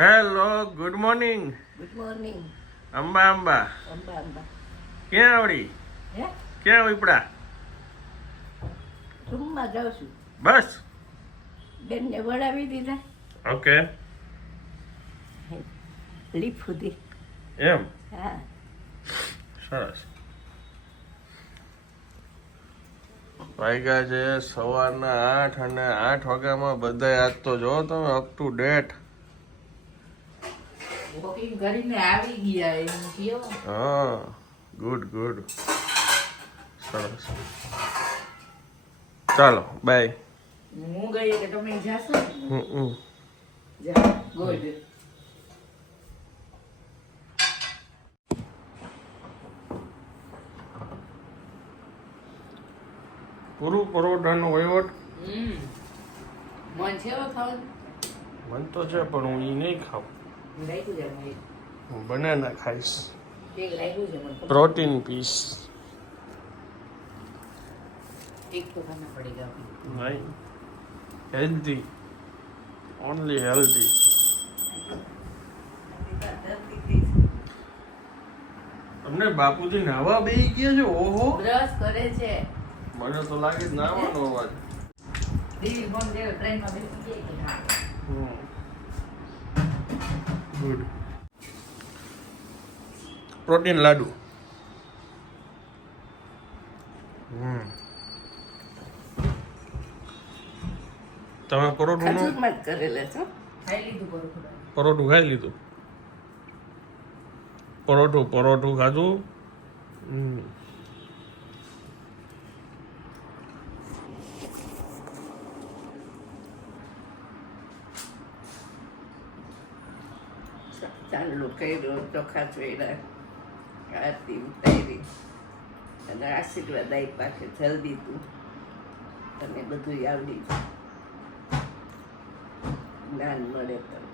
Hello good morning good morning Amba Amba. Amba Amba. ક્યાં આવડી? હે? ક્યાં ઉપડા? રૂમમાં જાઉં છું. બસ. બેનને વળાવી દીધા. ઓકે. લીફ સુધી. એમ? હા. સરસ. વાગ્યા છે સવારના આઠ અને આઠ વાગ્યામાં બધા આજ તો જો તમે અપ ટુ ડેટ વોકિંગ કરીને આવી ગયા એમ કયો હા ગુડ ગુડ સરસ. ચાલો બાય હું ગઈ એટલે તમે જાશો હમ હમ. જા ગુડ પૂરું પરોઠાનો વહીવટ? મન છે મન તો છે પણ હું એ નહીં ખાઉં. હું બનાના ખાઈશ. Protein piece. નહીં હેલ્ધી ઓનલી હેલ્ધી તમને બાપુજી નાવા બેહી ગયા છે ઓહો. બ્રશ કરે છે. મને તો લાગે જ નાવાનો અવાજ. દીદી ફોન દેવે ટ્રેનમાં બેસી ગઈ કે હા ગુડ પ્રોટીન લાડુ હમ તમે પરોઠું પરોઠું. ખાઈ લીધું. પરોઠું પરોઠું ખાધું. ચાંદલો કર્યો ચોખા ચોયડા આરતી ઉતારી. અને આશીર્વાદ આપ્યા કે જલ્દી તું. તને બધું આવડી જ્ઞાન મળે તને.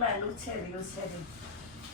માંડ ઉછેરી ઉછેરી વા,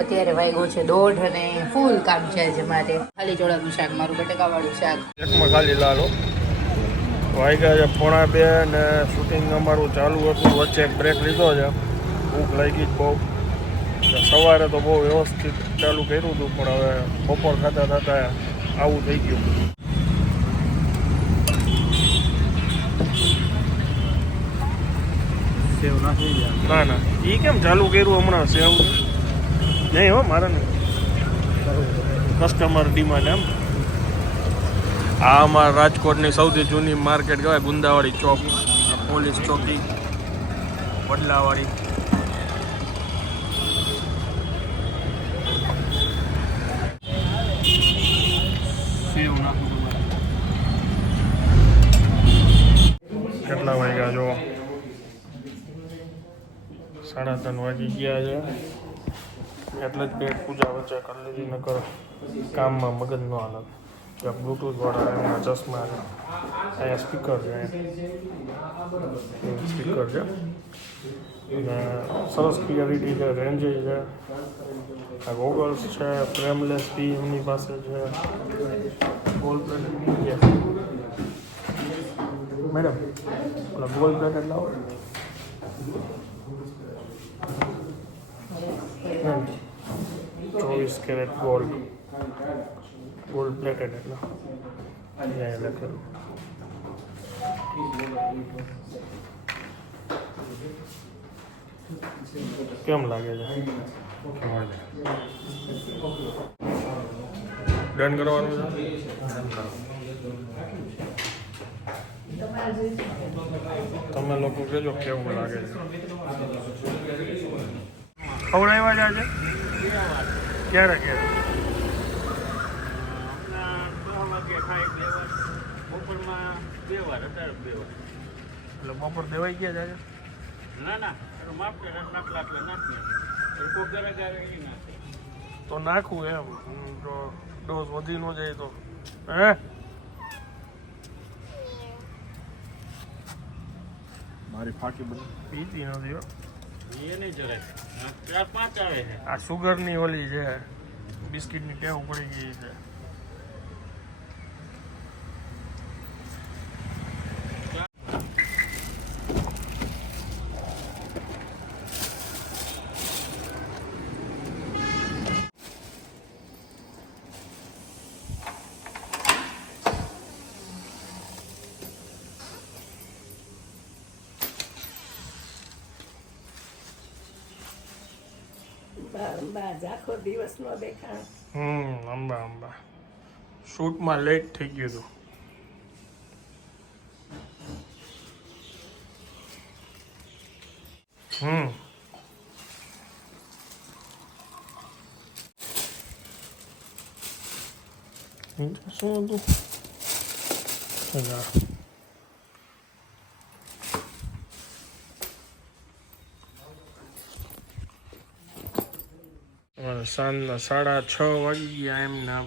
અત્યારે વાગ્યો છે દોઢ અને ફૂલ કામ છે આજે મારે. ખાલી ચોળાનું શાક મારું બટેકાવાળું શાક. એકમાં ખાલી લાલો. વાગ્યા છે પોણા બે ને શૂટિંગ અમારું ચાલુ હતું. વચ્ચે એક બ્રેક લીધો છે. ભૂખ લાગી જ બહુ. સવારે તો બહુ વ્યવસ્થિત ચાલુ કર્યું હતું પણ હવે બપોર ખાતા થતા આવું થઈ ગયું. ના ના. એ કેમ ચાલુ કર્યું હમણાં સેવ? નહીં હો મારા નહીં. કસ્ટમર ડિમાન્ડ એમ. આ અમારા રાજકોટની સૌથી જૂની માર્કેટ કહેવાય ગુંદાવાડી ચોક. પોલીસ ચોકી વડલાવાડી. કેટલા વાગ્યા જો સાડા ત્રણ વાગી ગયા છે. એટલે જ પેટ પૂજા વચ્ચે કરી લીધી, નકર કામમાં મગજ ન હાલે. ત્યાં બ્લૂટૂથ વાળા એમના ચશ્મા અહીંયા સ્પીકર છે. સ્પીકર છે. અને સરસ ક્લિયરિટી છે રેન્જ છે. આ ગોગલ્સ છે ફ્રેમલેસ ટી એમની પાસે છે. ગોલ પ્લેટેડ મેડમ ઓલા ગોલ પ્લેટેડ લાવો એમ. ચોવીસ કેરેટ ગોલ્ડ ગોલ્ડ પ્લેટેડ એટલે અહીંયા લખેલું કેમ લાગે છે? ડન કરવાનું છે? તમે લોકો કહેજો કેવું લાગે છે? ખવડાવ્યા જ આજે ક્યારે ક્યારે? બપોરમાં બે વાર અત્યારે બે વાર એટલે બપોર દેવાઈ ગયા જાય ના ના એનું માપ કે નાખલા એટલે નાખીએ નાખે તો નાખવું એમ જો ડોઝ વધી ન જાય તો. હે? મારી ફાકી બધી. પીતી નથી નહીં જરાય. આ સુગરની ઓલી છે બિસ્કિટની ટેવ પડી ગઈ છે. બા બા આખો દિવસ નો દેખાણ. હમ, અંબા અંબા. શૂટમાં લેટ થઈ ગયું હતું. હમ. શું હતું? સાંજના સાડા છ વાગી ગયા એમ નામ.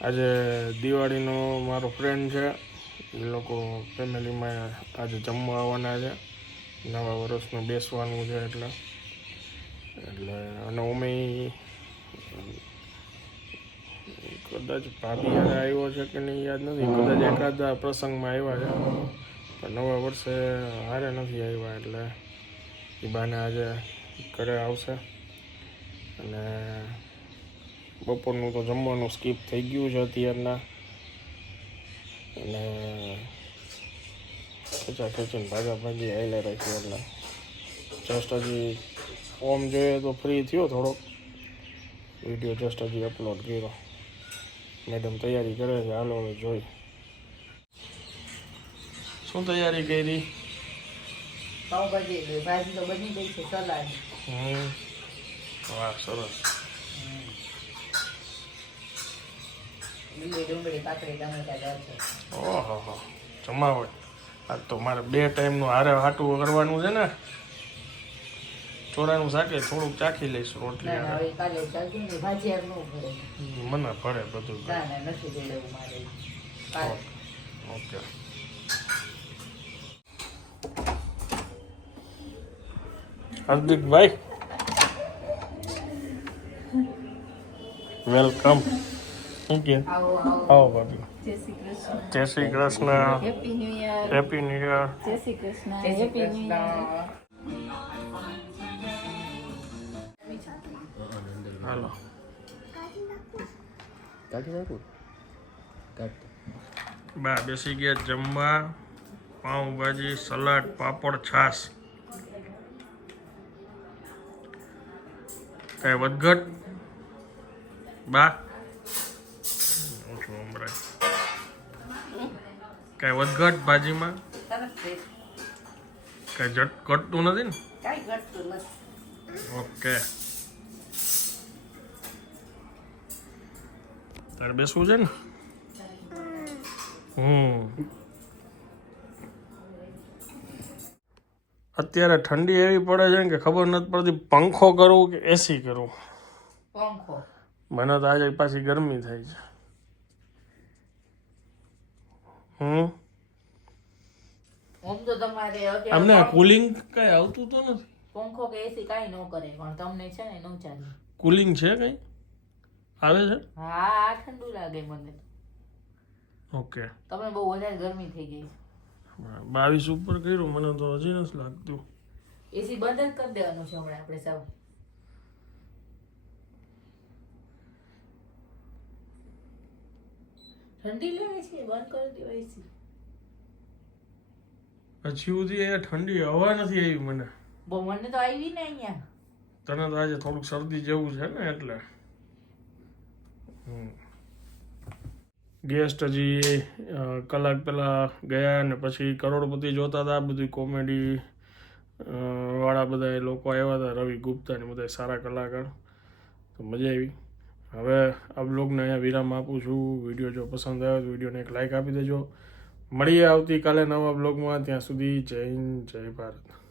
આજે દિવાળીનો મારો ફ્રેન્ડ છે. એ લોકો ફેમિલીમાં આજે જમવા આવવાના છે. નવા વર્ષનું બેસવાનું છે એટલે. એટલે અને અમે કદાચ ભાભી આવ્યો છે કે નહીં યાદ નથી. કદાચ એકાદા પ્રસંગમાં આવ્યા છે. પણ નવા વર્ષે હારે નથી આવ્યા એટલે એ બાને આજે ઘરે આવશે. અને બપોરનું તો જમવાનું સ્કીપ થઈ ગયું છે અત્યારના. અને ખેંચા ખેંચીને ભાગા ભાગી આવેલા રાખ્યું એટલે જસ્ટ હજી ઓમ જોઈએ તો ફ્રી થયો થોડોક વીડિયો જસ્ટ હજી અપલોડ કર્યો. મેડમ તૈયારી કરે છે, હાલો હવે જોઈ. શું તૈયારી કરી? પાઉંભાજી ભાજી તો બની ગઈ છે સલાડ. હમ. વાહ સરસ. ઓહો જમાવટ. આ તો મારે બે ટાઈમનું હારે હાટું કરવાનું છે ને. ચોરાનું શાકે થોડુંક ચાખી લઈશ રોટલી ભાજી મને ભરે બધું. ઓકે. હાર્દિકભાઈ વેલકમ શું કે આવો આવો. આવો ભાભી. જય શ્રી કૃષ્ણ. જય Shri Krishna. Happy new year happy new year જય શ્રી કૃષ્ણ. જય Shri happy new year Krishna હાલો. બા બેસી ગયા જમવા. પાઉંભાજી સલાડ પાપડ છાશ. કઈ વધઘટ. બા. ઓછું સંભળાય. કઈ વધઘટ ભાજીમાં કઈ જટ ઘટતું નથી ને? ઓકે. તારે બેસવું છે ને? હમ. અત્યારે ઠંડી એવી પડે છે ને કે ખબર નથી પડતી પંખો કરવું કે એસી કરવું પંખો. મને તો આજે પાછી ગરમી થાય છે. હમ? આમ તો તમારે અમને કુલિંગ કઈ આવતું તો નથી? પંખો કે એસી કાંઈ ન કરે પણ તમને છે ને ન ચાલે. કુલિંગ છે કઈ? આવે છે? હા આ ઠંડુ લાગે મને. ઓકે તમને બહુ વધારે ગરમી થઈ ગઈ બાવીસ ઉપર કર્યું મને તો હજી નથી લાગતું. એસી બંધ જ કરી દેવાનું છે હમણાં આપણે સૌ ઠંડી લાગે છે બંધ કરી દો એસી પછી સુધી અહીંયા ઠંડી હવા નથી આવી મને. બહુ મને તો આવી ને અહીંયા. તને તો આજે થોડુંક શરદી જેવું છે ને એટલે. ગેસ્ટ હજી કલાક પહેલાં ગયા ને પછી કરોડપતિ જોતા હતા, બધી કોમેડી વાળા બધા લોકો આવ્યા હતા, રવિ ગુપ્તા ને બધા સારા કલાકાર. તો મજા આવી. હવે આ બ્લોગને અહીંયા વિરામ આપું છું. વીડિયો જો પસંદ આવ્યો તો વિડીયોને એક લાઈક આપી દેજો. મળીએ આવતીકાલે નવા બ્લોગમાં. ત્યાં સુધી જય હિન્દ, જય ભારત.